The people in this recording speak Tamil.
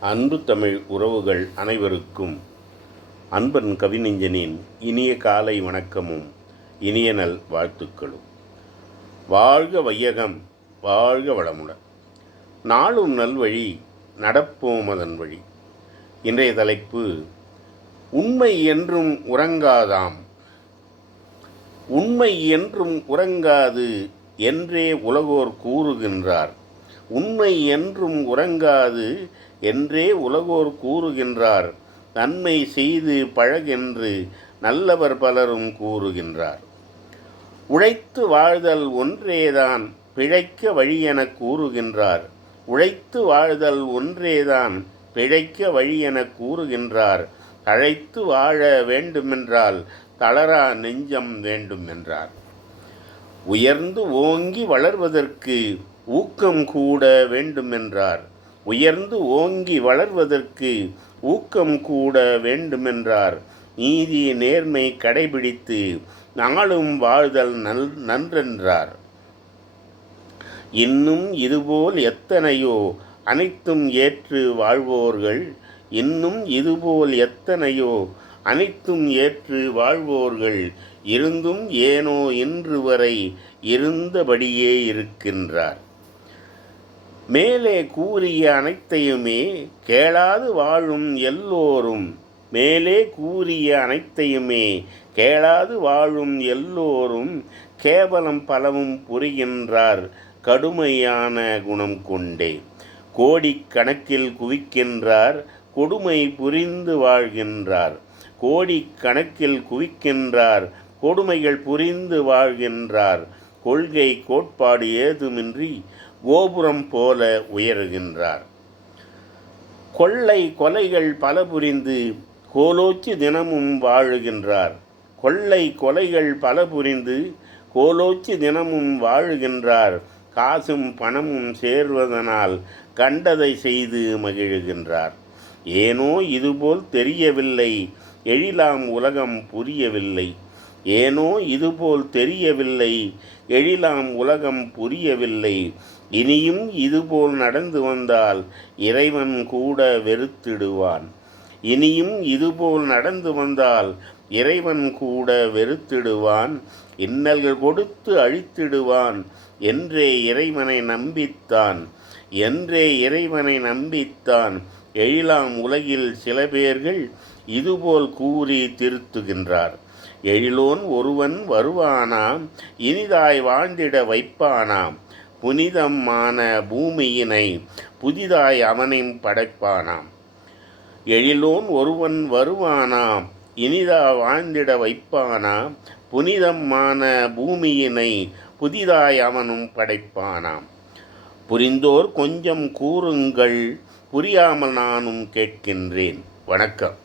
அன்பு தமிழ் உறவுகள் அனைவருக்கும் அன்பன் கவிநெஞ்சனின் இனிய காலை வணக்கமும் இனிய நல் வாழ்த்துக்களும். வாழ்க வையகம் வாழ்க வளமுடன். நாளும் நல்வழி நடப்போம் அதன் வழி. இன்றைய தலைப்பு உண்மை என்றும் உறங்காதாம். உண்மை என்றும் உறங்காது என்றே உலகோர் கூறுகின்றார். உண்மை என்றும் உறங்காது என்றே உலகோர் கூறுகின்றார். நன்மை செய்து பழகென்று நல்லவர் பலரும் கூறுகின்றார். உழைத்து வாழ்தல் ஒன்றேதான் பிழைக்க வழி என கூறுகின்றார். உழைத்து வாழ்தல் ஒன்றேதான் பிழைக்க வழி என கூறுகின்றார். தழைத்து வாழ வேண்டுமென்றால் தளரா நெஞ்சம் வேண்டுமென்றார். உயர்ந்து ஓங்கி வளர்வதற்கு ஊக்கம் கூட வேண்டுமென்றார். உயர்ந்து ஓங்கி வளர்வதற்கு ஊக்கம் கூட வேண்டுமென்றார். நீதி நேர்மை கடைபிடித்து நாளும் வாழ்தல் நல் நன்றென்றார். இன்னும் இதுபோல் எத்தனையோ அனைத்தும் ஏற்று வாழ்வோர்கள் இன்னும் இதுபோல் எத்தனையோ அனைத்தும் ஏற்று வாழ்வோர்கள் இருந்தும் ஏனோ இன்று வரை இருந்தபடியே இருக்கின்றார். மேலே கூறிய அனைத்தையுமே கேளாது வாழும் எல்லோரும். மேலே கூறிய அனைத்தையுமே கேளாது வாழும் எல்லோரும் கேவலம் பலவும் புரிகின்றார் கடுமையான குணம் கொண்டே. கோடிக்கணக்கில் குவிக்கின்றார் கொடுமை புரிந்து வாழ்கின்றார். கோடிக்கணக்கில் குவிக்கின்றார் கொடுமைகள் புரிந்து வாழ்கின்றார். கொள்கை கோட்பாடு ஏதுமின்றி கோபுரம் போல உயருகின்றார். கொள்ளை கொலைகள் பல புரிந்து கோலோச்சி தினமும் வாழுகின்றார். கொள்ளை கொலைகள் பல புரிந்து கோலோச்சி தினமும் வாழுகின்றார். காசும் பணமும் சேர்வதனால் கண்டதை செய்து மகிழுகின்றார். ஏனோ இதுபோல் தெரியவில்லை. எழிலாம் உலகம் புரியவில்லை. ஏனோ இதுபோல் தெரியவில்லை. எழிலாம் உலகம் புரியவில்லை. இனியும் இதுபோல் நடந்து வந்தால் இறைவன் கூட வெறுத்திடுவான். இனியும் இதுபோல் நடந்து வந்தால் இறைவன் கூட வெறுத்திடுவான். இன்னல்கள் கொடுத்து அழித்திடுவான். என்றே இறைவனை நம்பித்தான். என்றே இறைவனை நம்பித்தான். எழிலாம் உலகில் சில பேர்கள் இதுபோல் கூறி திருத்துகின்றார். எழிலோன் ஒருவன் வருவானாம் இனிதாய் வாழ்ந்திட வைப்பானாம் புனிதமான பூமியினை புதிதாய் அவனையும் படைப்பானாம். எழிலோன் ஒருவன் வருவானாம் இனிதா வாழ்ந்திட வைப்பானாம் புனிதமான பூமியினை புதிதாய் அவனும் படைப்பானாம். புரிந்தோர் கொஞ்சம் கூறுங்கள் புரியாமல் நானும் கேட்கின்றேன். வணக்கம்.